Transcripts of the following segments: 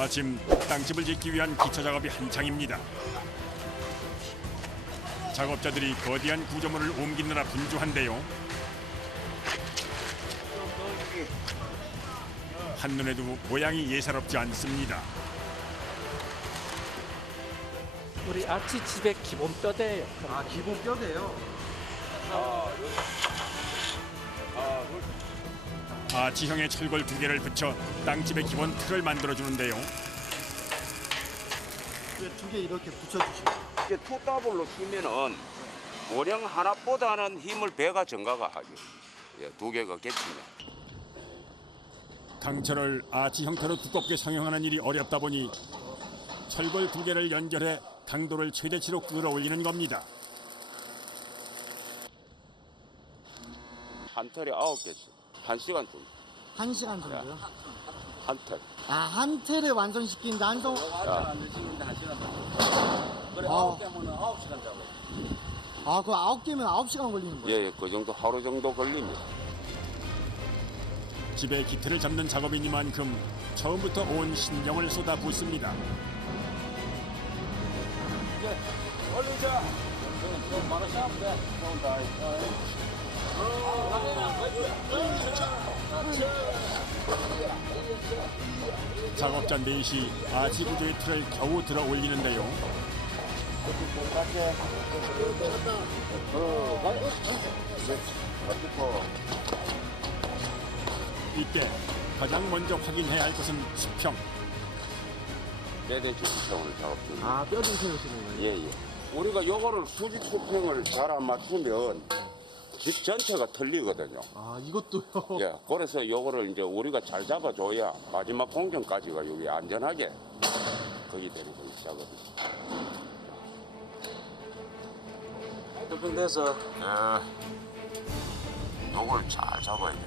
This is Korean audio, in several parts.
마침 땅집을 짓기 위한 기초 작업이 한창입니다. 작업자들이 거대한 구조물을 옮기느라 분주한데요. 한눈에도 모양이 예사롭지 않습니다. 우리 아치 집의 기본 뼈대예요. 아, 기본 뼈대요? 아치형의 철골 2개를 붙여 땅집의 기본 틀을 만들어주는데요. 왜 2개 이렇게 붙여주시고? 이제 투더블로 쓰면은 원형 하나보다는 힘을 배가 증가가 하죠. 예, 2개가 겹치면. 강철을 아치 형태로 두껍게 상용하는 일이 어렵다 보니 철골 2개를 연결해 강도를 최대치로 끌어올리는 겁니다. 한 털에 9개씩. 1시간 정도. 1시간 정도요? 한 털. 아, 한 틀에 완성시키는데 한 송... 야, 그래, 아. 9개면은 9시간 잡아요. 아, 그 9개면 9시간 걸리는 거예요? 예, 그 정도 하루 정도 걸립니다. 집의 기틀을 잡는 작업이니만큼 처음부터 온 신경을 쏟아붓습니다. 이제 올리자. 좀 바로 시작하면 돼. 온다. 작업자 넷이 아치 구조의 틀을 겨우 들어 올리는데요. 이때 가장 먼저 확인해야 할 것은 수평. 대대지 수평을 작업 중입니다. 아, 뼈 좀 세우시는 거예요? 예, 예. 우리가 요거를 수직 수평을 잘 안 맞추면 집 전체가 틀리거든요. 아, 이것도요? 예, 그래서 요거를 이제 우리가 잘 잡아줘야 마지막 공정까지가 여기 안전하게 거기 되는 거 작업입니다. 수평돼서 예, 요걸 잘 잡아야 돼요.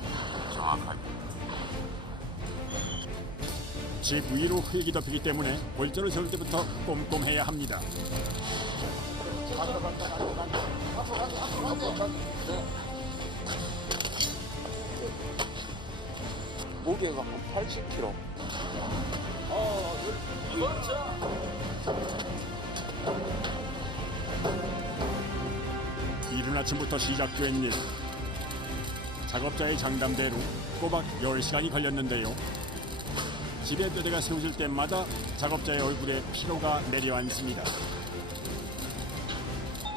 정확하게. 집 위로 흙이 덮이기 때문에 골조를 세울 때부터 꼼꼼해야 합니다. 무게가 한 80kg. 이른 아침부터 시작된 일. 작업자의 장담대로 꼬박 10시간이 걸렸는데요. 집의 뼈대가 세워질 때마다 작업자의 얼굴에 피로가 내려앉습니다.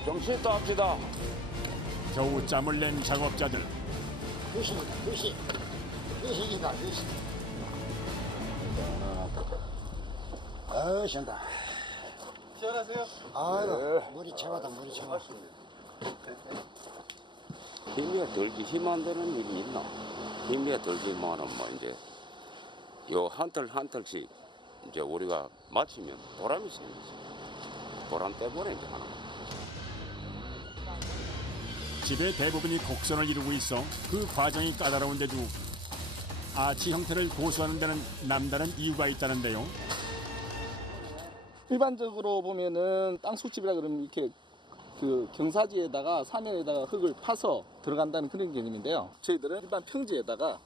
정신 또 합시다. 겨우 짬을 낸 작업자들. 2시이다, 2시. 아, 시원다. 시원하세요? 아유, 머리 채워다, 머리 채워. 힘이 들지 힘 안 되는 일이 있나? 힘이 들지만은 뭐 이제 요 한 털 한 털씩 이제 우리가 맞추면 보람이 생기죠. 보람 때문에 이제 하는 거예요. 집의 대부분이 곡선을 이루고 있어 그 과정이 까다로운데도 아치 형태를 고수하는 데는 남다른 이유가 있다는데요. 일반적으로 보면은 땅속집이라 그러면 이렇게 그 경사지에다가 사면에다가 흙을 파서 들어간다는 그런 개념인데요. 저희들은 일반 평지에다가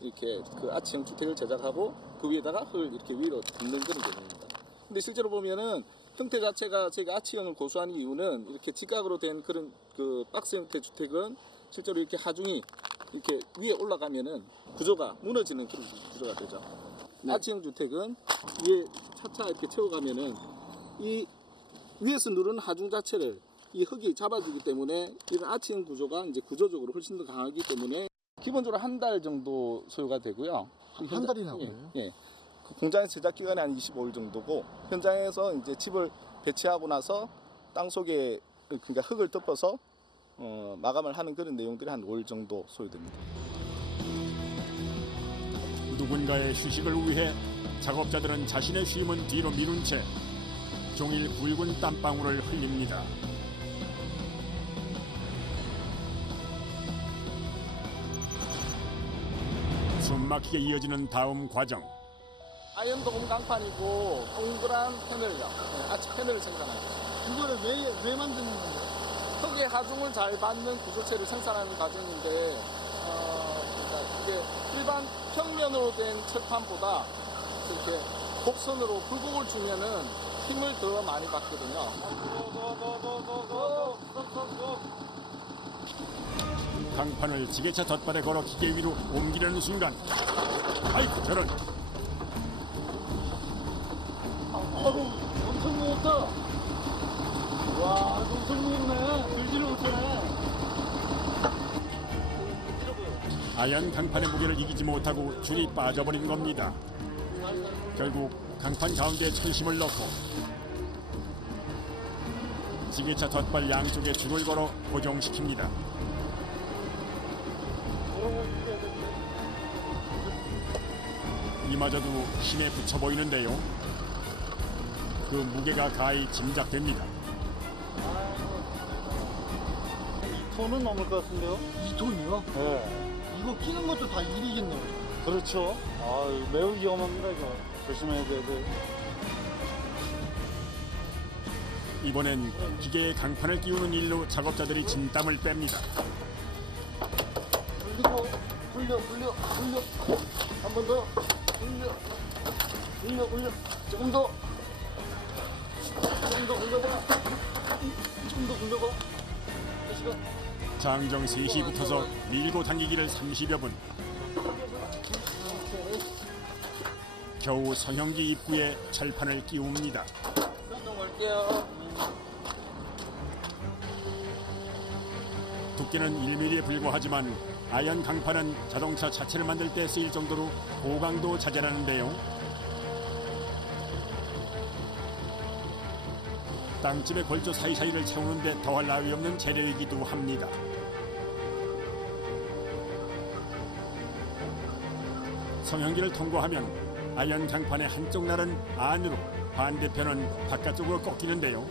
이렇게 그 아치형 주택을 제작하고 그 위에다가 흙을 이렇게 위로 덮는 그런 개념입니다. 근데 실제로 보면은 형태 자체가 저희가 아치형을 고수하는 이유는 이렇게 직각으로 된 그런 그 박스 형태 주택은 실제로 이렇게 하중이 이렇게 위에 올라가면은 구조가 무너지는 그런 구조가 되죠. 아치형 주택은 위에 차차 이렇게 채워가면은 이 위에서 누르는 하중 자체를 이 흙이 잡아주기 때문에 이런 아치형 구조가 이제 구조적으로 훨씬 더 강하기 때문에 기본적으로 한 달 정도 소요가 되고요. 한 달이나 예, 걸려요? 예. 그 공장에서 제작 기간이 한 25일 정도고 현장에서 이제 집을 배치하고 나서 땅 속에 그러니까 흙을 덮어서 마감을 하는 그런 내용들이 한 5일 정도 소요됩니다. 누군가의 휴식을 위해 작업자들은 자신의 쉼은 뒤로 미룬 채 종일 굵은 땀방울을 흘립니다. 숨막히게 이어지는 다음 과정. 아연도금 강판이고 동그란 패널이요. 아치 패널을 생산합니다. 이거를 왜 만드는 건가요? 흙의 하중을 잘 받는 구조체를 생산하는 과정인데 그러니까 이게 일반 평면으로 된 철판보다 이렇게 곡선으로 굴곡을 주면은 힘을 더 많이 받거든요. 강판을 지게차 덧발에 걸어 기계 위로 옮기려는 순간 아이고 저런 엄청 무겁다. 와, 엄청 무겁네. 들지를 못하네. 아연 강판의 무게를 이기지 못하고 줄이 빠져버린 겁니다. 결국 강판 가운데 철심을 넣고 지게차 덧발 양쪽에 줄을 걸어 고정시킵니다. 이마저도 힘에 붙여 보이는데요. 그 무게가 가히 짐작됩니다. 2톤은 넘을 것 같은데요? 2톤이요? 네. 이거 끼는 것도 다 일이겠네요. 그렇죠. 아, 매우 위험합니다, 이거. 조심해야 돼. 이번엔 기계에 강판을 끼우는 일로 작업자들이 진땀을 뺍니다. 굴려. 한 번 더. 굴려. 조금 더 굴려봐. 장정 3시 붙어서 밀고 당기기를 30여 분. 겨우 성형기 입구에 철판을 끼웁니다. 두께는 1mm에 불과하지만 아연 강판은 자동차 자체를 만들 때 쓰일 정도로 고강도 자재라는데요. 땅집의 골조 사이사이를 채우는데 더할 나위 없는 재료이기도 합니다. 성형기를 통과하면 아연 강판의 한쪽 날은 안으로 반대편은 바깥쪽으로 꺾이는데요.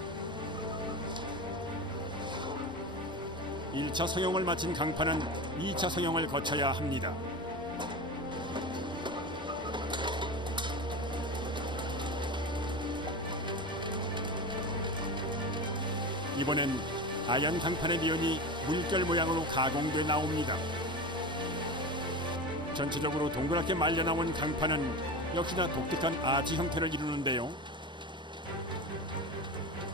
1차 성형을 마친 강판은 2차 성형을 거쳐야 합니다. 이번엔 아연 강판의 미연이 물결 모양으로 가공돼 나옵니다. 전체적으로 동그랗게 말려 나온 강판은 역시나 독특한 아치 형태를 이루는데요.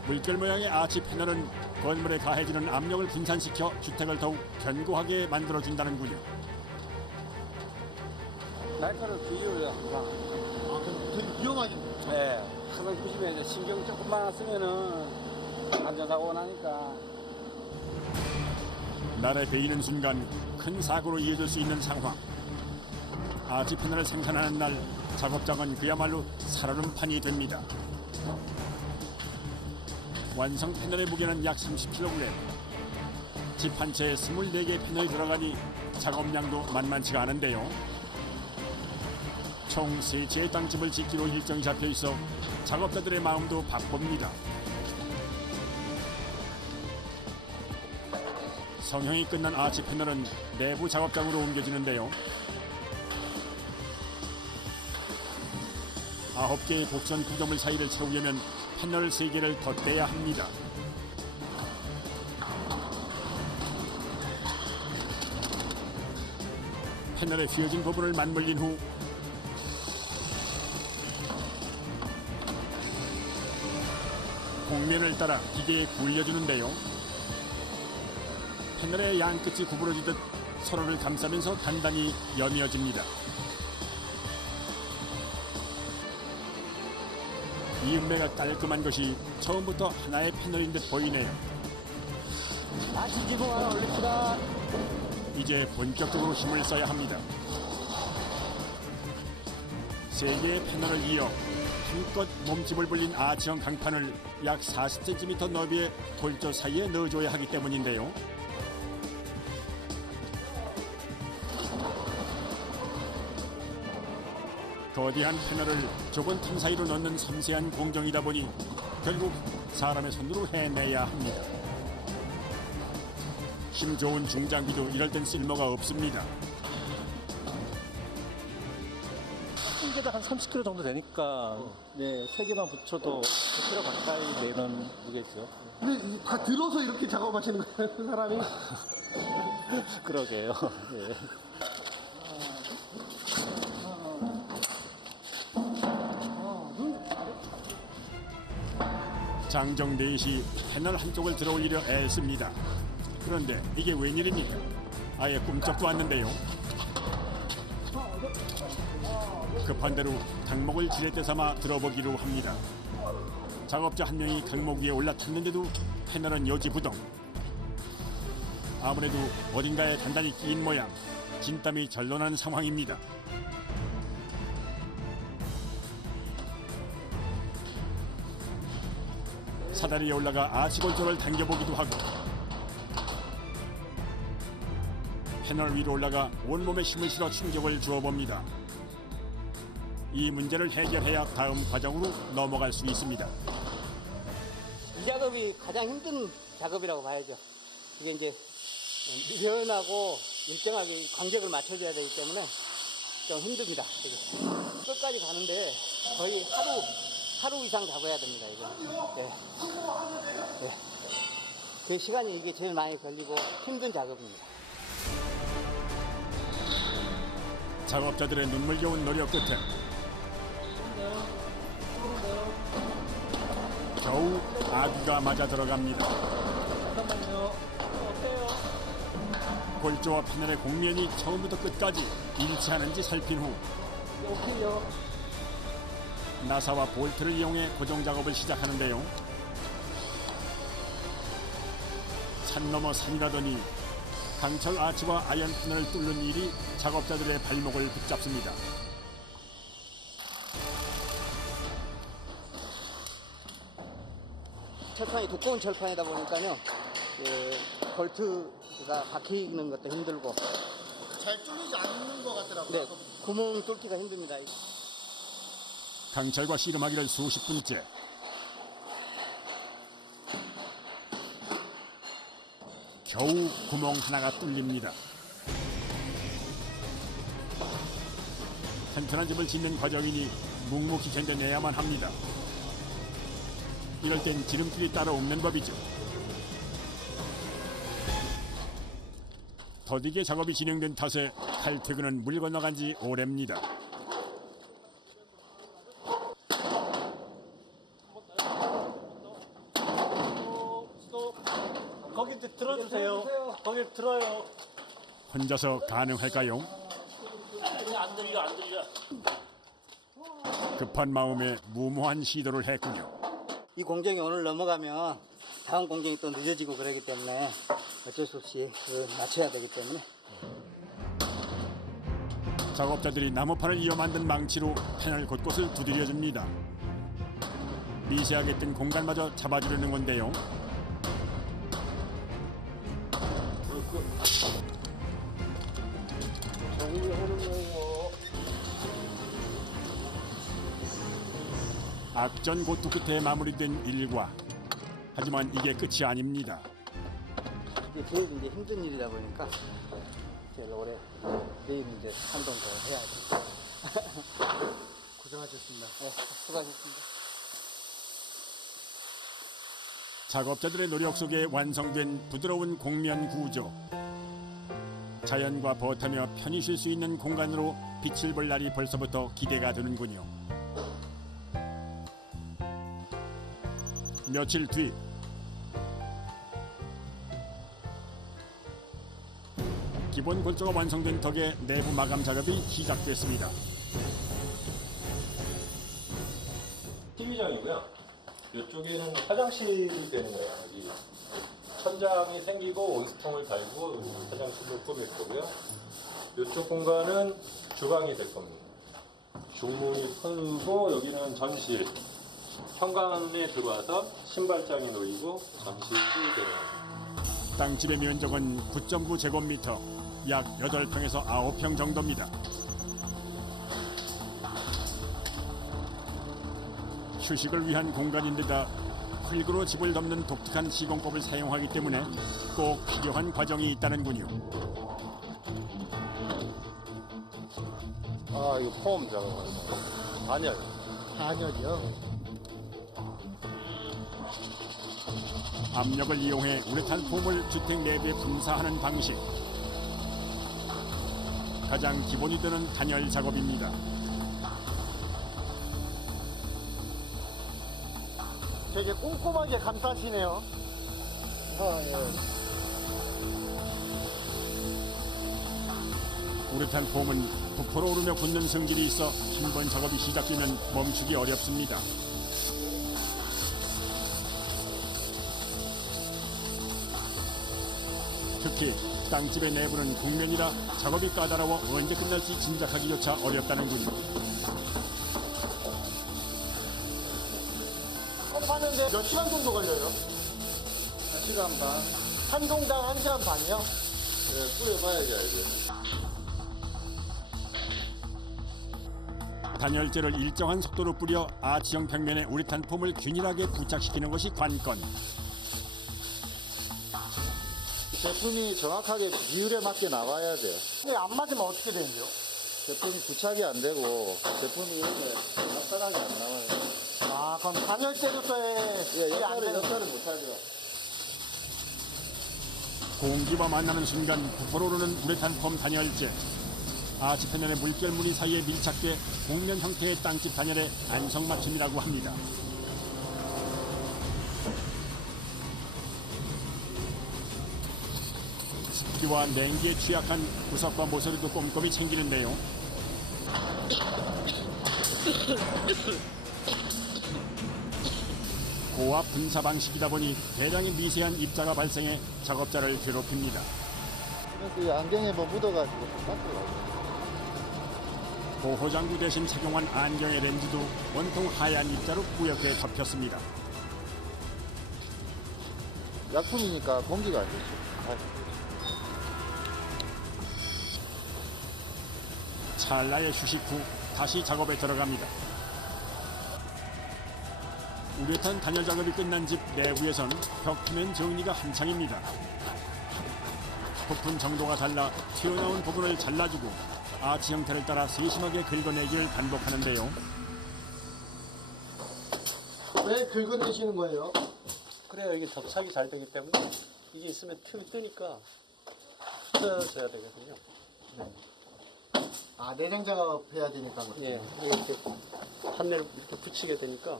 물결 모양의 아치 패널은 건물에 가해지는 압력을 분산시켜 주택을 더욱 견고하게 만들어준다는군요. 날카로운 비율이야, 항상. 아, 그럼 되게 위험하겠네. 네. 항상 조심해야 돼. 신경 조금만 쓰면은 안전사고 나니까. 날에 베이는 순간 큰 사고로 이어질 수 있는 상황. 아치 패널을 생산하는 날 작업장은 그야말로 살얼음판이 됩니다. 완성 패널의 무게는 약 30kg. 집 한 채에 24개의 패널이 들어가니 작업량도 만만치가 않은데요. 총 3채의 땅집을 짓기로 일정이 잡혀 있어 작업자들의 마음도 바쁩니다. 성형이 끝난 아치 패널은 내부 작업장으로 옮겨지는데요. 9개의 곡선 구조물 사이를 채우려면 패널 3개를 덧대야 합니다. 패널에 휘어진 부분을 맞물린 후 곡면을 따라 기계에 굴려주는데요. 패널의 양끝이 구부러지듯 서로를 감싸면서 단단히 연이어집니다. 이음매가 깔끔한 것이 처음부터 하나의 패널인 듯 보이네요. 다시 기둥 하나 올립시다. 이제 본격적으로 힘을 써야 합니다. 3개의 패널을 이어 한껏 몸집을 불린 아치형 강판을 약 40cm 너비의 돌조 사이에 넣어줘야 하기 때문인데요. 거대한 패널을 좁은 틈 사이로 넣는 섬세한 공정이다 보니 결국 사람의 손으로 해내야 합니다. 힘 좋은 중장비도 이럴 땐 쓸모가 없습니다. 한 개당 한 30kg 정도 되니까 네, 3개만 붙여도 100kg 가까이 내는 무게죠. 근데 다 들어서 이렇게 작업하시는 거예요, 그 사람이? 그러게요. 예. 장정 4시 패널 한쪽을 들어올리려 애씁니다. 그런데 이게 웬일입니까? 아예 꿈쩍도 않는데요. 급한 대로 강목을 지렛대 삼아 들어보기로 합니다. 작업자 한 명이 강목 위에 올라탔는데도 패널은 요지부동. 아무래도 어딘가에 단단히 끼인 모양. 진땀이 절로난 상황입니다. 사다리에 올라가 아치골조를 당겨보기도 하고 패널 위로 올라가 온몸에 힘을 실어 충격을 주어봅니다. 이 문제를 해결해야 다음 과정으로 넘어갈 수 있습니다. 이 작업이 가장 힘든 작업이라고 봐야죠. 이게 이제 유연하고 일정하게 간격을 맞춰줘야 되기 때문에 좀 힘듭니다. 끝까지 가는데 거의 하루 이상 잡아야 됩니다. 이거. 네. 네. 그 시간이 이게 제일 많이 걸리고 힘든 작업입니다. 작업자들의 눈물겨운 노력 끝에 겨우 아기가 맞아 들어갑니다. 잠깐만요. 어때요? 골조와 패널의 곡면이 처음부터 끝까지 일치하는지 살핀 후 오케이요. 나사와 볼트를 이용해 고정 작업을 시작하는데요. 산 넘어 산이라더니 강철 아치와 아연 패널을 뚫는 일이 작업자들의 발목을 붙잡습니다. 철판이 두꺼운 철판이다 보니까요. 볼트가 박히는 것도 힘들고. 잘 뚫리지 않는 것 같더라고요. 네, 구멍 뚫기가 힘듭니다. 강철과 씨름하기를 수십 분째. 겨우 구멍 하나가 뚫립니다. 튼튼한 집을 짓는 과정이니 묵묵히 견뎌내야만 합니다. 이럴 땐 지름길이 따로 없는 법이죠. 더디게 작업이 진행된 탓에 칼퇴근은 물 건너간 지 오래입니다. 거기 들어주세요. 거기 들어요. 혼자서 가능할까요? 안 들려, 안 들려. 급한 마음에 무모한 시도를 했군요. 이 공정이 오늘 넘어가면 다음 공정이 또 늦어지고 그러기 때문에 어쩔 수 없이 맞춰야 되기 때문에. 작업자들이 나무판을 이어 만든 망치로 패널 곳곳을 두드려줍니다. 미세하게 뜬 공간마저 잡아주려는 건데요. 악전고투 끝에 마무리된 일과. 하지만 이게 끝이 아닙니다. 이게 제일 이제 힘든 일이다 보니까 제일 오래 내일 이제 한동 더 해야죠. 고생하셨습니다. 네, 수고하셨습니다. 작업자들의 노력 속에 완성된 부드러운 곡면 구조. 자연과 벗하며 편히 쉴 수 있는 공간으로 빛을 볼 날이 벌써부터 기대가 되는군요. 며칠 뒤 기본 골조가 완성된 덕에 내부 마감 작업이 시작됐습니다. TV장이고요. 이쪽에는 화장실이 되는 거예요. 여기 천장이 생기고 온수통을 달고 화장실로 꾸밀 거고요. 이쪽 공간은 주방이 될 겁니다. 중문이 서고 여기는 전실. 현관에 들어와서 신발장이 놓이고 전실이 되는 겁니다. 땅집의 면적은 9.9 제곱미터, 약 8평에서 9평 정도입니다. 휴식을 위한 공간인데다 흙으로 집을 덮는 독특한 시공법을 사용하기 때문에 꼭 필요한 과정이 있다는군요. 아, 이거 폼 작업하는 거. 단열. 단열이요? 압력을 이용해 우레탄 폼을 주택 내부에 분사하는 방식. 가장 기본이 되는 단열 작업입니다. 되게 꼼꼼하게 감싸시네요. 우레탄 폼은 부풀어 오르며 굳는 성질이 있어 한 번 작업이 시작되면 멈추기 어렵습니다. 특히 땅집의 내부는 곡면이라 작업이 까다로워 언제 끝날지 짐작하기조차 어렵다는군요. 하는데 몇 시간 정도 걸려요? 1시간 반. 한 동당 1시간 반이요? 네, 뿌려봐야지 알죠. 단열재를 일정한 속도로 뿌려 아치형 평면에 우레탄 폼을 균일하게 부착시키는 것이 관건. 제품이 정확하게 비율에 맞게 나와야 돼요. 근데 안 맞으면 어떻게 되는데요? 제품이 부착이 안 되고 제품이 이렇게 납작하게 안 나와요. 아, 그럼 단열재로서의 예, 안 되는 역할을 못하죠. 공기와 만나는 순간 부풀어 오르는 우레탄 폼 단열재. 아치 표면의 물결무늬 사이에 밀착돼 곡면 형태의 땅집 단열의 안성맞춤이라고 합니다. 습기와 냉기에 취약한 구석과 모서리도 꼼꼼히 챙기는데요. 고압 분사 방식이다 보니 대량의 미세한 입자가 발생해 작업자를 괴롭힙니다. 그래서 이 안경에 뭐 묻어가지고 닦으려고. 보호장구 대신 착용한 안경의 렌즈도 온통 하얀 입자로 뿌옇게 덮였습니다. 약품이니까 공기가 안 되죠. 찰나의 휴식 후 다시 작업에 들어갑니다. 우레탄 단열 작업이 끝난 집 내부에선 벽표면 정리가 한창입니다. 부품 정도가 달라 튀어나온 부분을 잘라주고 아치 형태를 따라 세심하게 긁어내기를 반복하는데요. 왜 긁어내시는 거예요? 그래야 이게 접착이 잘 되기 때문에 이게 있으면 틈이 뜨니까 붙여줘야 되거든요. 아, 내장 작업해야 되니까. 예, 이렇게 판넬을 이렇게 붙이게 되니까.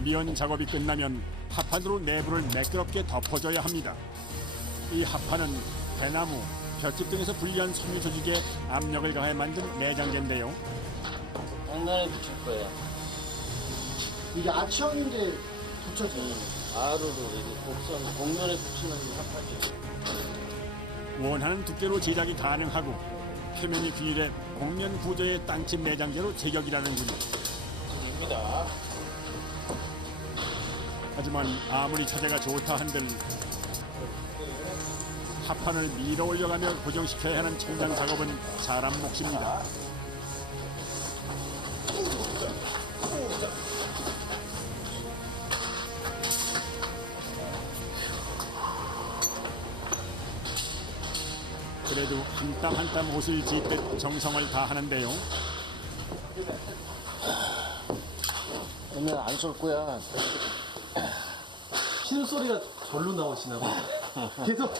미연 작업이 끝나면 합판으로 내부를 매끄럽게 덮어줘야 합니다. 이 합판은 대나무, 볏짚 등에서 분리한 섬유 조직에 압력을 가해 만든 내장재인데요. 장난에 붙일 거예요. 이게 아치형인데 붙여져요. 아루로 이렇게 곡선 곡면에 붙이는 합판이에요. 원하는 두께로 제작이 가능하고 표면이 균일해 곡면 구조의 땅집 내장재로 제격이라는군요. 입니다. 하지만 아무리 차제가 좋다 한들 합판을 밀어 올려가며 고정시켜야 하는 청장 작업은 사람 몫입니다. 그래도 한 땀 한 땀 옷을 짓듯 정성을 다하는데요. 오늘 안 쏠 거야. 쉬는 소리가 절로 나오시나 봐. 계속.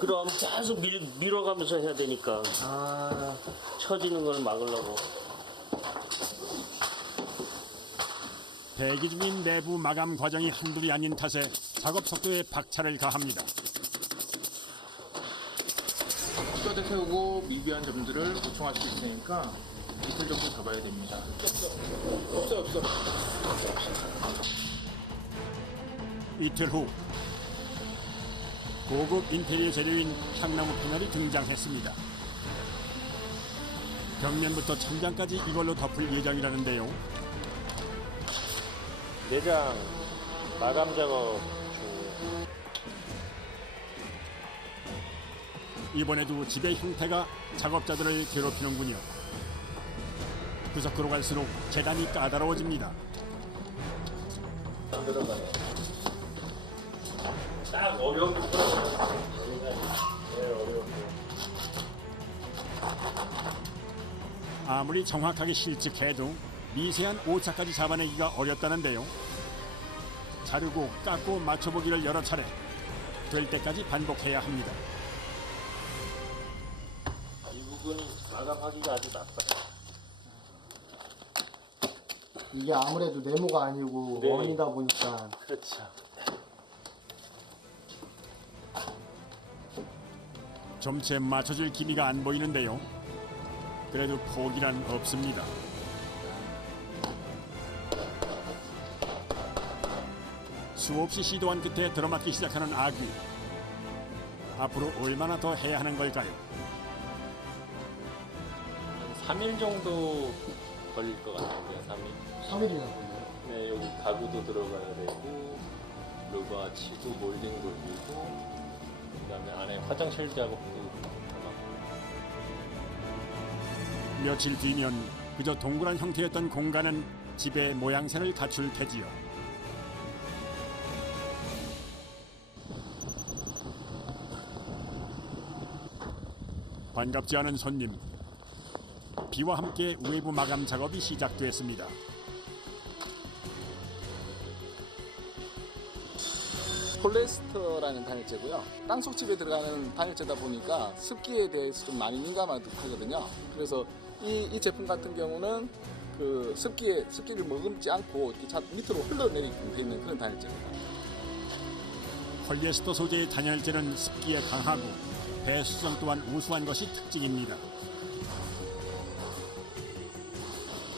그럼 계속 밀어가면서 해야 되니까. 처지는 걸 막으려고. 대기 중인 내부 마감 과정이 한둘이 아닌 탓에 작업 속도에 박차를 가합니다. 뼈대 세우고 미비한 점들을 보충할 수 있으니까 이틀 정도 잡아야 됩니다. 없어. 이틀 후 고급 인테리어 재료인 향나무 패널이 등장했습니다. 벽면부터 천장까지 이걸로 덮을 예정이라는데요. 내장 마감 작업 이번에도 집의 형태가 작업자들을 괴롭히는군요. 구석으로 갈수록 계단이 까다로워집니다. 딱 어려운 부분. 아무리 정확하게 실측해도 미세한 오차까지 잡아내기가 어렵다는데요. 자르고 깎고 맞춰보기를 여러 차례 될 때까지 반복해야 합니다. 이 부분 마감하기가 아주 나빠요. 이게 아무래도 네모가 아니고 네. 원이다 보니까 그렇죠. 점체 맞춰질 기미가 안 보이는데요. 그래도 포기란 없습니다. 수없이 시도한 끝에 들어맞기 시작하는 아귀. 앞으로 얼마나 더 해야 하는 걸까요? 3일 정도 걸릴 것 같은데요. 3일. 3일이나 걸려요. 네, 여기 가구도 들어가야 되고, 루바 치고 몰딩 돌리고, 그다음에 안에 화장실 작업도 며칠 뒤면 그저 동그란 형태였던 공간은 집의 모양새를 갖출 테지요. 반갑지 않은 손님. 비와 함께 외부 마감 작업이 시작됐습니다. 폴리에스터라는 단열재고요. 땅속집에 들어가는 단열재다 보니까 습기에 대해서 좀 많이 민감하거든요. 그래서 이 제품 같은 경우는 그 습기를 머금지 않고 이렇게 밑으로 흘러내리게 돼 있는 그런 단열재입니다. 폴리에스터 소재의 단열재는 습기에 강하고 배수성 또한 우수한 것이 특징입니다.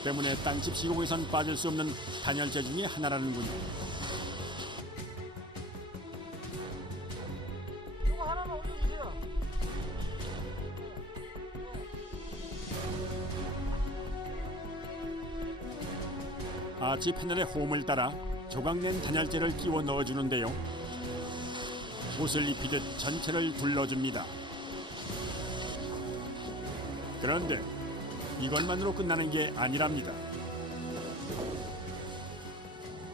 때문에 땅집 시공에선 빠질 수 없는 단열재 중에 하나라는군요. 이거 하나만 올려주세요. 아치 패널의 홈을 따라 조각낸 단열재를 끼워 넣어주는데요. 옷을 입히듯 전체를 둘러줍니다. 그런데 이것만으로 끝나는 게 아니랍니다.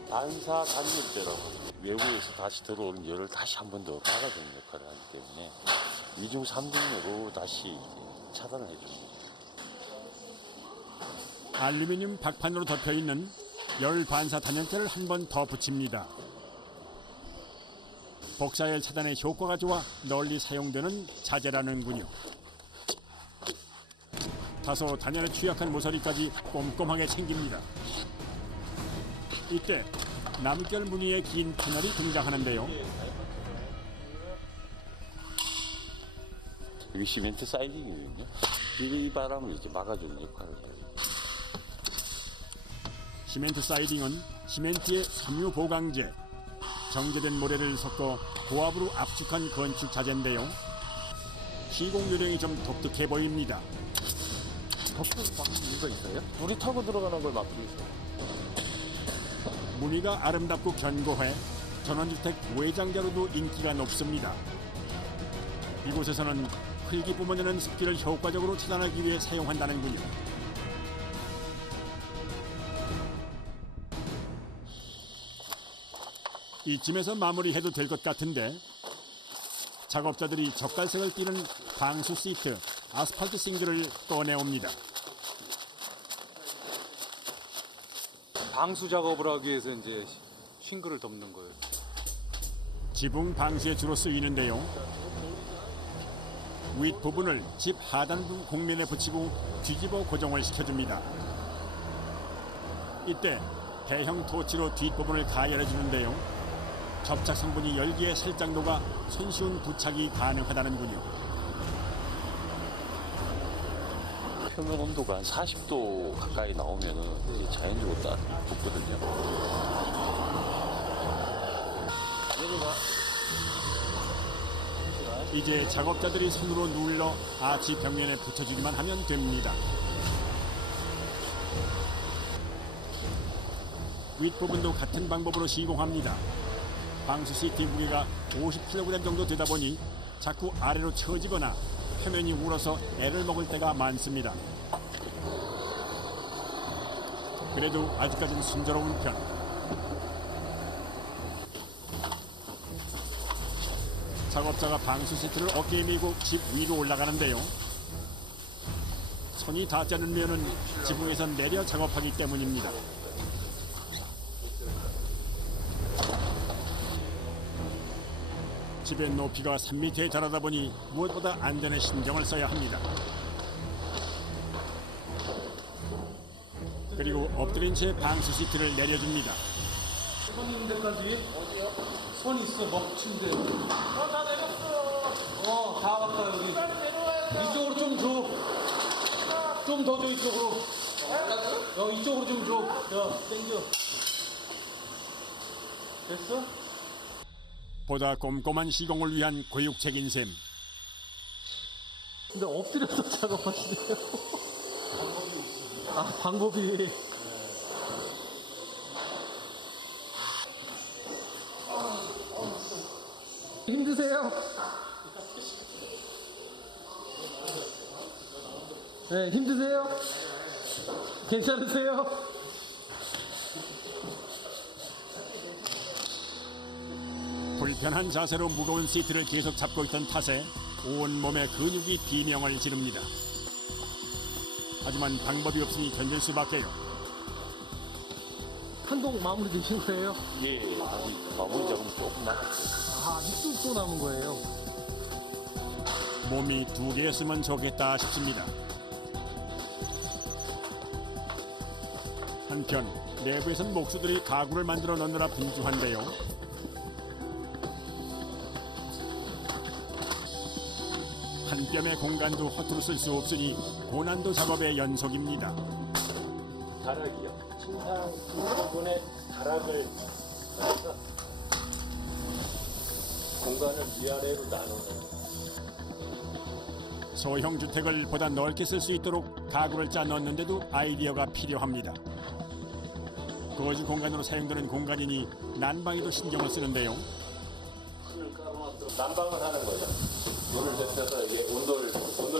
반사 단열재라고 외부에서 다시 들어오는 열을 다시 한 번 더 막아주는 역할을 하기 때문에 2중 3중으로 다시 차단을 해줍니다. 알루미늄 박판으로 덮여있는 열 반사 단열재를 한 번 더 붙입니다. 복사열 차단의 효과가 좋아 널리 사용되는 자재라는군요. 다소 단열에 취약한 모서리까지 꼼꼼하게 챙깁니다. 이때 남결 무늬의 긴 패널이 등장하는데요. 이게 시멘트 사이딩이거든요. 비바람을 이제 막아주는 역할을 해요. 시멘트 사이딩은 시멘트의 섬유 보강제, 정제된 모래를 섞어 고압으로 압축한 건축 자재인데요. 시공 요령이 좀 독특해 보입니다. 덮여서 막는 이유가 있어요? 물이 타고 들어가는 걸 막기 위해서. 무늬가 아름답고 견고해 전원주택 외장자로도 인기가 높습니다. 이곳에서는 흙이 뿜어내는 습기를 효과적으로 차단하기 위해 사용한다는군요. 이쯤에서 마무리해도 될 것 같은데 작업자들이 젓갈색을 띠는 방수 시트, 아스팔트 싱글을 꺼내옵니다. 방수 작업을 하기 위해서 이제 싱글을 덮는 거예요. 지붕 방수에 주로 쓰이는데요. 윗부분을 집 하단부 공면에 붙이고 뒤집어 고정을 시켜줍니다. 이때 대형 토치로 뒷부분을 가열해 주는데요. 접착 성분이 열기에 살짝 녹아 손쉬운 부착이 가능하다는군요. 표면 온도가 한 40도 가까이 나오면은 이제 자연적으로 딱 붙거든요. 이제 작업자들이 손으로 눌러 아치 벽면에 붙여주기만 하면 됩니다. 윗부분도 같은 방법으로 시공합니다. 방수 시트 무게가 50kg 정도 되다 보니 자꾸 아래로 처지거나 표면이 울어서 애를 먹을 때가 많습니다. 그래도 아직까지는 순조로운 편. 작업자가 방수 시트를 어깨에 메고 집 위로 올라가는데요. 손이 닿지 않은 면은 지붕에서 내려 작업하기 때문입니다. 집의 높이가 3m에 달하다 보니 무엇보다 안전에 신경을 써야 합니다. 그리고 엎드린 채 방수 시트를 내려줍니다. 선 있는 데까지 어디요? 선 있어 먹친데. 다 내렸어요. 다 왔다 여기. 이쪽으로 좀 줘. 좀 더 줘 이쪽으로. 이쪽으로 좀 줘. 야 땡겨. 됐어? 보다 꼼꼼한 시공을 위한 고육책인 셈. 근데 엎드려서 작업하시네요. 아, 방법이. 힘드세요? 네, 힘드세요? 괜찮으세요? 불편한 자세로 무거운 시트를 계속 잡고 있던 탓에 온몸의 근육이 비명을 지릅니다. 하지만 방법이 없으니 견딜 수밖에요. 한동 마무리 되신 거예요? 예, 아직 마무리 작업 조금 남았어요. 아, 이쪽 또 남은 거예요? 몸이 두 개였으면 좋겠다 싶습니다. 한편 내부에선 목수들이 가구를 만들어 넣느라 분주한데요. 한 뼘의 공간도 허투루 쓸 수 없으니 고난도 작업의 연속입니다. 다락이요. 침상 부분에 다락을 해서 공간을 위아래로 나누는. 소형 주택을 보다 넓게 쓸 수 있도록 가구를 짜 넣는데도 아이디어가 필요합니다. 거주 공간으로 사용되는 공간이니 난방에도 신경을 쓰는데요. 난방을 하는 거죠. 물을 데펴서 이게 온돌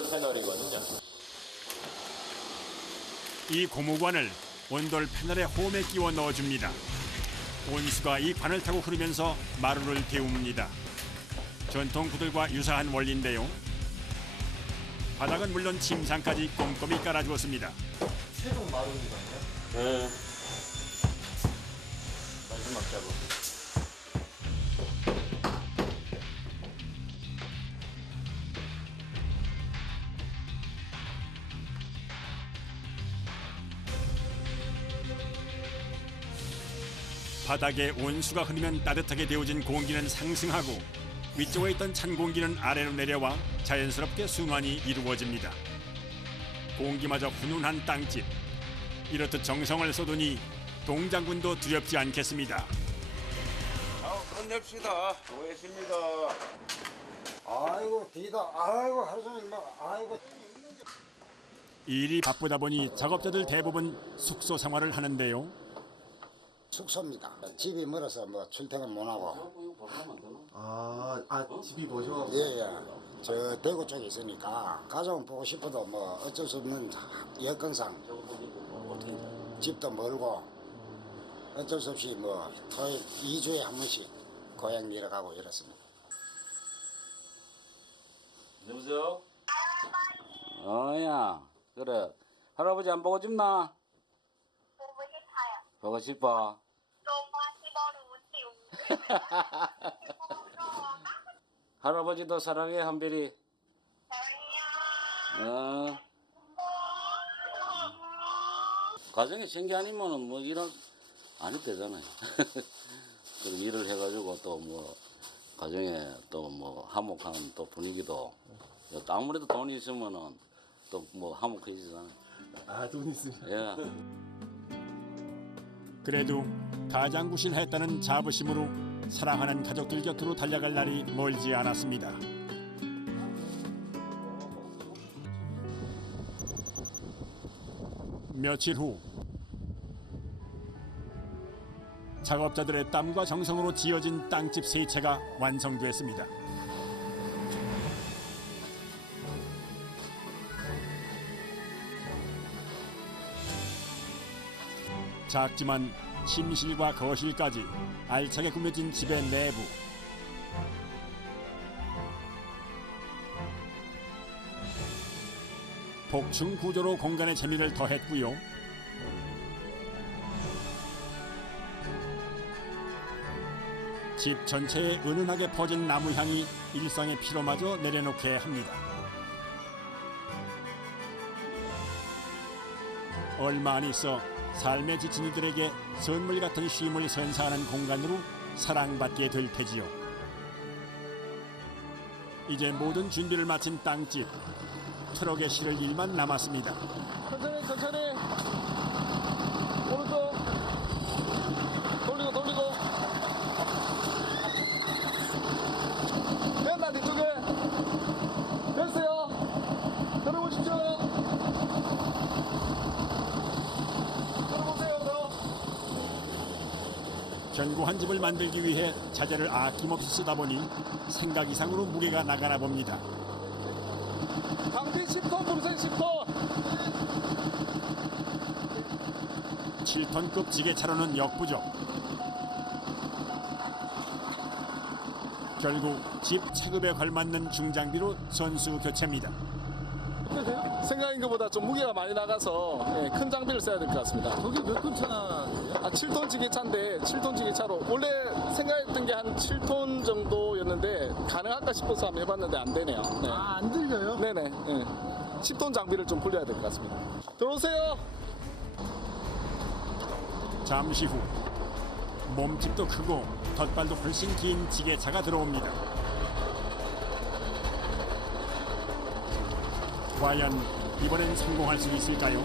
패널이거든요. 이 고무관을 온돌 패널의 홈에 끼워 넣어줍니다. 온수가 이 관을 타고 흐르면서 마루를 데웁니다. 전통 구들과 유사한 원리인데요. 바닥은 물론 침상까지 꼼꼼히 깔아주었습니다. 최종 마루입니다. 네. 마지막 작업. 바닥에 온수가 흐르면 따뜻하게 데워진 공기는 상승하고 위쪽에 있던 찬 공기는 아래로 내려와 자연스럽게 순환이 이루어집니다. 공기마저 훈훈한 땅집. 이렇듯 정성을 쏟으니 동장군도 두렵지 않겠습니다. 끝냅시다. 수고했습니다. 아이고 비다. 아이고 하루 종일 막 아이고. 일이 바쁘다 보니 작업자들 대부분 숙소 생활을 하는데요. 숙소입니다. 집이 멀어서 뭐 출퇴근 못 하고. 집이 뭐죠? 예예. 저 대구 쪽에 있으니까 가족은 보고 싶어도 뭐 어쩔 수 없는 여건상 집도 멀고 어쩔 수 없이 뭐 토요일 2주에 한 번씩 고향 내려가고 이렇습니다. 여보세요? 야 그래 할아버지 안 보고 싶나? 보고 싶어. 할아버지도 사랑해 한별이. 사랑해요. 가정에 생기 아니면은 뭐 일을 안 해도 되잖아요. 그리고 일을 해가지고 또 뭐 가정에 또 뭐 화목한 또 분위기도 아무래도 돈이 있으면은 또 뭐 화목해지잖아요. 아, 돈 있으면. 예. 그래도 가장구실했다는 자부심으로 사랑하는 가족들 곁으로 달려갈 날이 멀지 않았습니다. 며칠 후 작업자들의 땀과 정성으로 지어진 땅집 세 채가 완성됐습니다. 작지만 침실과 거실까지 알차게 꾸며진 집의 내부. 복층 구조로 공간의 재미를 더했고요. 집 전체에 은은하게 퍼진 나무 향이 일상의 피로마저 내려놓게 합니다. 얼마 안 있어 삶에 지친 이들에게 선물 같은 쉼을 선사하는 공간으로 사랑받게 될 테지요. 이제 모든 준비를 마친 땅집. 트럭에 실을 일만 남았습니다. 천천히 천천히 오른쪽 돌리고 맨날 이쪽에 됐어요. 들어보십시오. 들어보세요. 견고한 집을 만들기 위해 자재를 아낌없이 쓰다 보니 생각 이상으로 무게가 나가나 봅니다. 강비 10톤 부르세요. 10톤. 7톤급 지게차로는 역부족. 결국 집 체급에 걸맞는 중장비로 선수 교체입니다. 생각인 것보다 좀 무게가 많이 나가서 큰 장비를 써야 될 것 같습니다. 저게 몇 톤 차예요? 7톤 지게차인데 7톤 지게차로 원래 생각했던 게 한 7톤 정도였는데 가능할까 싶어서 한번 해봤는데 안 되네요. 네. 아, 안 들려요? 네네. 10톤 장비를 좀 굴려야 될 것 같습니다. 들어오세요. 잠시 후 몸집도 크고 덧발도 훨씬 긴 지게차가 들어옵니다. 과연 이번엔 성공할 수 있을까요?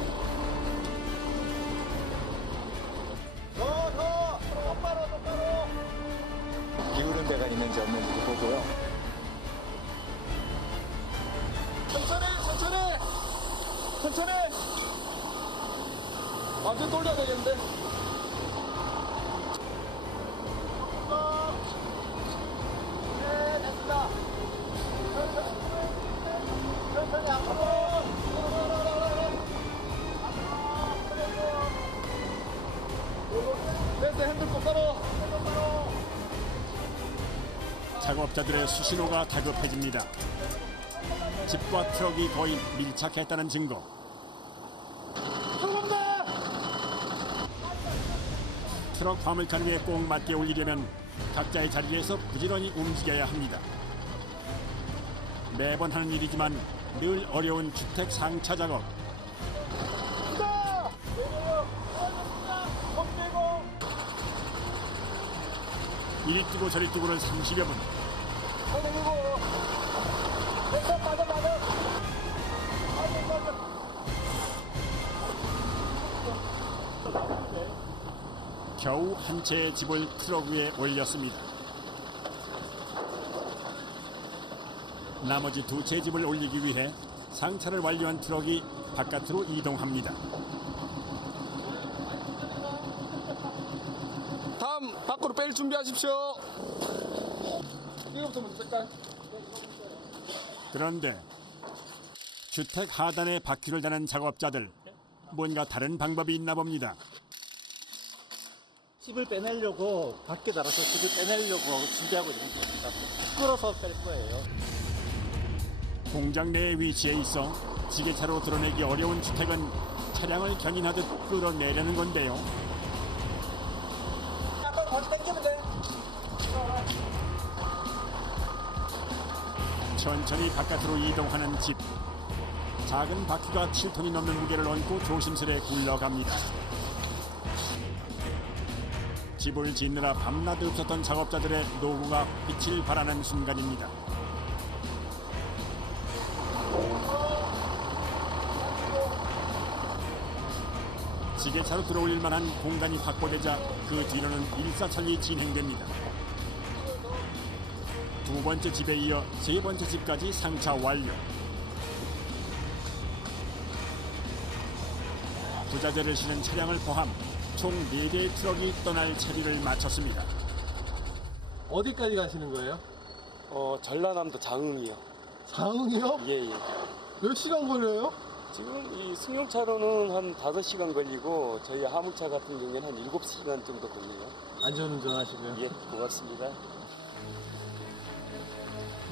기울은 데가 있는지 없는지 보고요. 천천히. 완전 돌려야 되겠는데. 네, 됐습니다. 천천히 앞으로. 됐어, 핸들 똑바로. 작업자들의 수신호가 다급해집니다. 집과 트럭이 거의 밀착했다는 증거. 트럭 화물칸 위에 꼭 맞게 올리려면 각자의 자리에서 부지런히 움직여야 합니다. 매번 하는 일이지만 늘 어려운 주택 상차 작업. 이리 뛰고 저리 뛰고는 30여 분. 겨우 한 채의 집을 트럭 위에 올렸습니다. 나머지 두 채의 집을 올리기 위해 상차를 완료한 트럭이 바깥으로 이동합니다. 다음 밖으로 뺄 준비하십시오. 이거부터 먼저 뺄까요? 그런데 주택 하단에 바퀴를 다는 작업자들, 뭔가 다른 방법이 있나 봅니다. 집을 빼내려고 밖에 달아서 집을 빼내려고 준비하고 있는 겁니다. 끌어서 뺄 거예요. 공장 내에 위치해 있어 지게차로 드러내기 어려운 주택은 차량을 견인하듯 끌어내려는 건데요. 천천히 바깥으로 이동하는 집. 작은 바퀴가 7톤이 넘는 무게를 얹고 조심스레 굴러갑니다. 집을 짓느라 밤낮 없었던 작업자들의 노고가 빛을 발하는 순간입니다. 지게차로 들어올릴 만한 공간이 확보되자 그 뒤로는 일사천리 진행됩니다. 두 번째 집에 이어 세 번째 집까지 상차 완료. 부자재를 실은 차량을 포함 총 4대의 트럭이 떠날 차례를 마쳤습니다. 어디까지 가시는 거예요? 전라남도 장흥이요. 장흥이요? 예. 몇 시간 걸려요? 지금 이 승용차로는 한 5시간 걸리고 저희 화물차 같은 경우에는 한 7시간 정도 걸려요. 안전운전 하시고요. 예, 고맙습니다.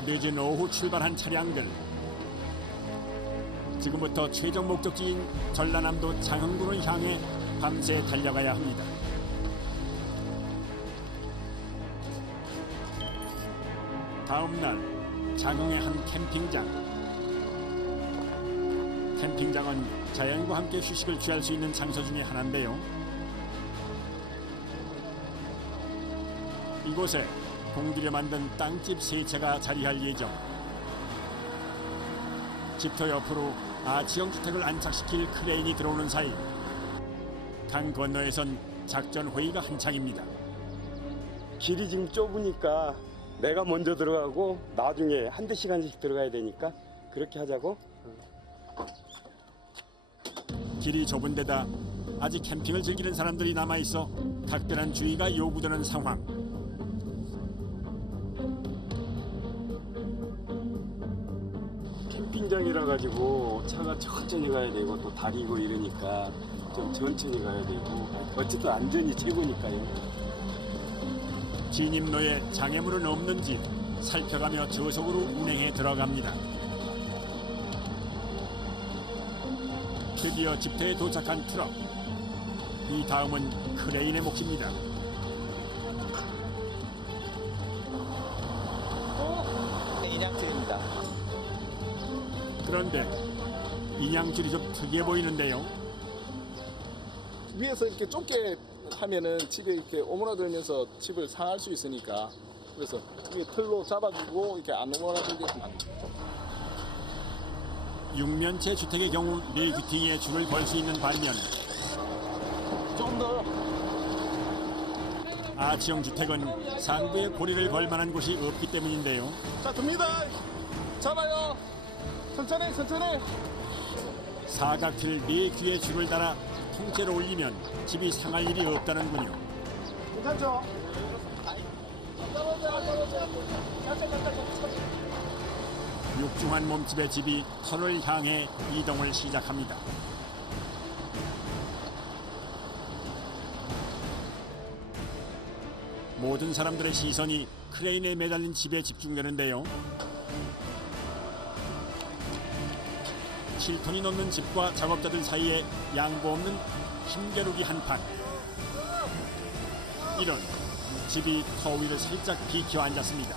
늦은 오후 출발한 차량들. 지금부터 최종 목적지인 전라남도 장흥군을 향해 밤새 달려가야 합니다. 다음 날 장흥의 한 캠핑장. 캠핑장은 자연과 함께 휴식을 취할 수 있는 장소 중에 하나인데요. 이곳에 공들여 만든 땅집 세 채가 자리할 예정. 집터 옆으로 아치형 주택을 안착시킬 크레인이 들어오는 사이 강 건너에선 작전 회의가 한창입니다. 길이 지금 좁으니까 내가 먼저 들어가고 나중에 한두 시간씩 들어가야 되니까 그렇게 하자고. 길이 좁은 데다 아직 캠핑을 즐기는 사람들이 남아있어 각별한 주의가 요구되는 상황. 캠핑장이라 가지고 차가 천천히 가야 되고 또 다리고 이러니까 좀 천천히 가야 되고 어쨌든 안전이 최고니까요. 진입로에 장애물은 없는지 살펴가며 저속으로 운행해 들어갑니다. 드디어 집터에 도착한 트럭. 이 다음은 크레인의 몫입니다. 인양틀입니다. 그런데 인양줄이 좀 특이해 보이는데요. 위에서 이렇게 좁게 하면은 집에 이렇게 오므라들면서 집을 상할 수 있으니까 그래서 위에 틀로 잡아주고 이렇게 안 오므라들게끔 하는 거죠. 6면체 주택의 경우 네 귀퉁이에 줄을 걸 수 있는 반면 좀 더. 아치형 주택은 상부에 고리를 걸 만한 곳이 없기 때문인데요. 자, 듭니다. 잡아요. 천천히, 천천히. 사각틀 네 귀에 줄을 달아 통째로 올리면 집이 상할 일이 없다는군요. 괜찮죠? 육중한 몸집의 집이 터널을 향해 이동을 시작합니다. 모든 사람들의 시선이 크레인에 매달린 집에 집중되는데요. 7톤이 넘는 집과 작업자들 사이에 양보 없는 힘겨루기 한판. 이런 집이 터 위를 살짝 비켜 앉았습니다.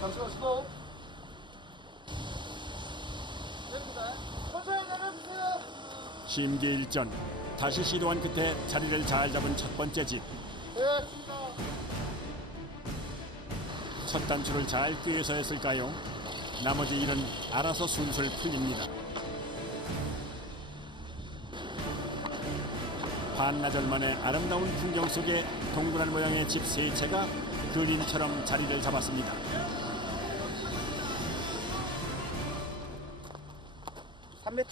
잠시만 쉬고. 심기일전 다시 시도한 끝에 자리를 잘 잡은 첫 번째 집. 첫 단추를 잘 꿰서 했을까요? 나머지 일은 알아서 술술 풀립니다. 반나절 만에 아름다운 풍경 속에 동그란 모양의 집 세 채가 그림처럼 자리를 잡았습니다.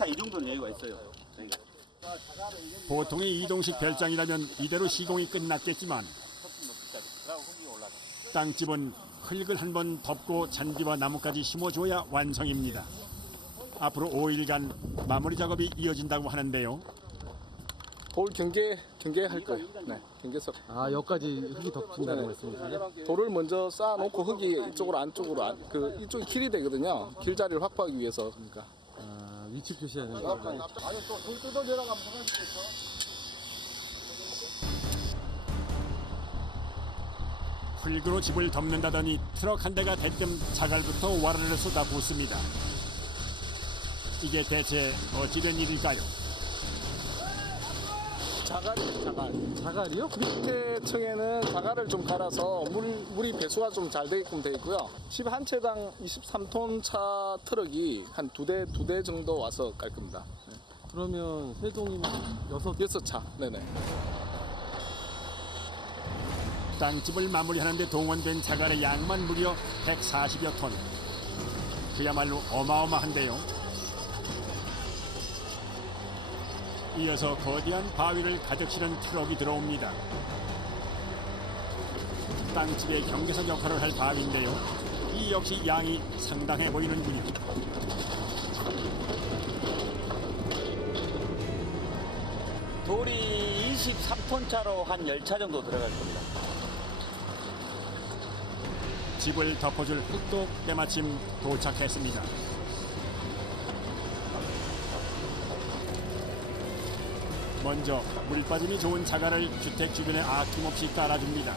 이 정도는 여유가 있어요. 보통의 이동식 별장이라면 이대로 시공이 끝났겠지만 땅집은 흙을 한번 덮고 잔디와 나무까지 심어줘야 완성입니다. 앞으로 5일간 마무리 작업이 이어진다고 하는데요. 돌 경계할 거예요. 네, 경계석. 아, 여기까지 흙이 덮인다는 말씀이세요? 돌을 먼저 쌓아놓고 흙이 이쪽으로 안쪽으로 이쪽이 길이 되거든요. 길자리를 확보하기 위해서. 그러니까. 아, 위치 표시하는 거. 아니 또돌 뜯어 내려가면 상할 수도 있어. 흙으로 집을 덮는다더니 트럭 한 대가 대뜸 자갈부터 와르르 쏟아붓습니다. 이게 대체 어찌된 일일까요? 자갈이요? 밑에 층에는 자갈을 좀 갈아서 물이 배수가 좀 잘 되게끔 되어 있고요. 집 한 채당 23톤 차 트럭이 한 두 대 정도 와서 깔 겁니다. 네. 그러면 세 동이면 6차. 네네. 땅집을 마무리하는데 동원된 자갈의 양만 무려 140여 톤. 그야말로 어마어마한데요. 이어서 거대한 바위를 가득 실은 트럭이 들어옵니다. 땅집의 경계선 역할을 할 바위인데요. 이 역시 양이 상당해 보이는군요. 돌이 23톤 차로 한 10차 정도 들어갈 겁니다. 집을 덮어줄 흙도 때마침 도착했습니다. 먼저 물 빠짐이 좋은 자갈을 주택 주변에 아낌없이 깔아줍니다.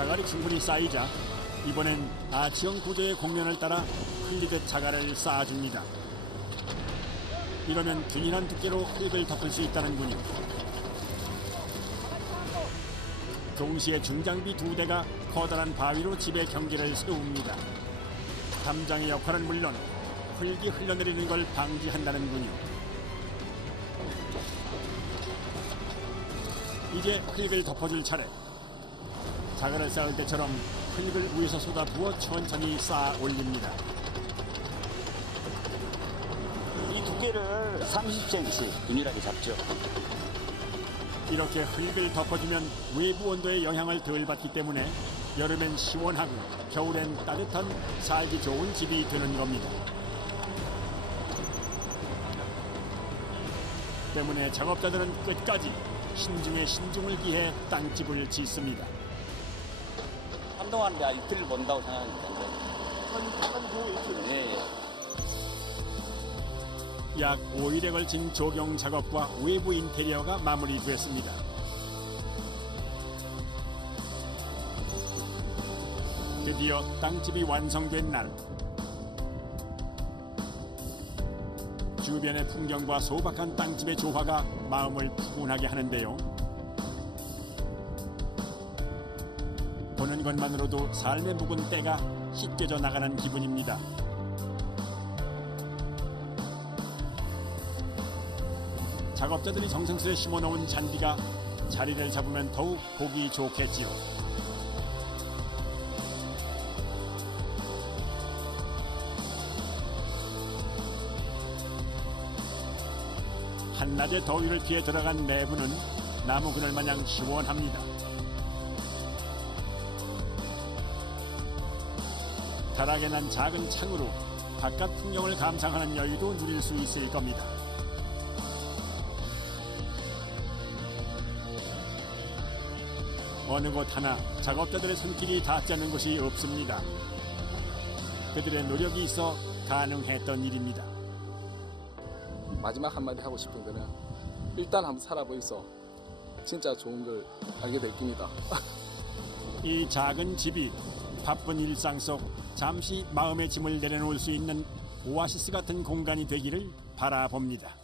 자갈이 충분히 쌓이자 이번엔 아치형 구조의 공면을 따라 흘리듯 자갈을 쌓아줍니다. 이러면 균일한 두께로 흙을 덮을 수 있다는군요. 동시에 중장비 2대가 커다란 바위로 집의 경계를 세웁니다. 담장의 역할은 물론 흙이 흘러내리는 걸 방지한다는군요. 이제 흙을 덮어줄 차례. 자갈을 쌓을 때처럼 흙을 위에서 쏟아부어 천천히 쌓아 올립니다. 이 두께를 30cm 균일하게 잡죠. 이렇게 흙을 덮어주면 외부 온도의 영향을 덜 받기 때문에 여름엔 시원하고 겨울엔 따뜻한 살기 좋은 집이 되는 겁니다. 때문에 작업자들은 끝까지 신중에 신중을 기해 땅집을 짓습니다. 한동안 내가 이틀을 본다고 생각하니까. 예, 예. 약 5일에 걸친 조경 작업과 외부 인테리어가 마무리됐습니다. 드디어 땅집이 완성된 날. 주변의 풍경과 소박한 땅집의 조화가 마음을 푸근하게 하는데요. 보는 것만으로도 삶의 묵은 때가 씻겨져 나가는 기분입니다. 작업자들이 정성스레 심어놓은 잔디가 자리를 잡으면 더욱 보기 좋겠지요. 한낮의 더위를 피해 들어간 내부는 나무 그늘 마냥 시원합니다. 다락에 난 작은 창으로 바깥 풍경을 감상하는 여유도 누릴 수 있을 겁니다. 어느 곳 하나 작업자들의 손길이 닿지 않는 곳이 없습니다. 그들의 노력이 있어 가능했던 일입니다. 마지막 한마디 하고 싶은 거는 일단 한번 살아보이소. 진짜 좋은 걸 알게 될 겁니다. 이 작은 집이 바쁜 일상 속 잠시 마음의 짐을 내려놓을 수 있는 오아시스 같은 공간이 되기를 바라봅니다.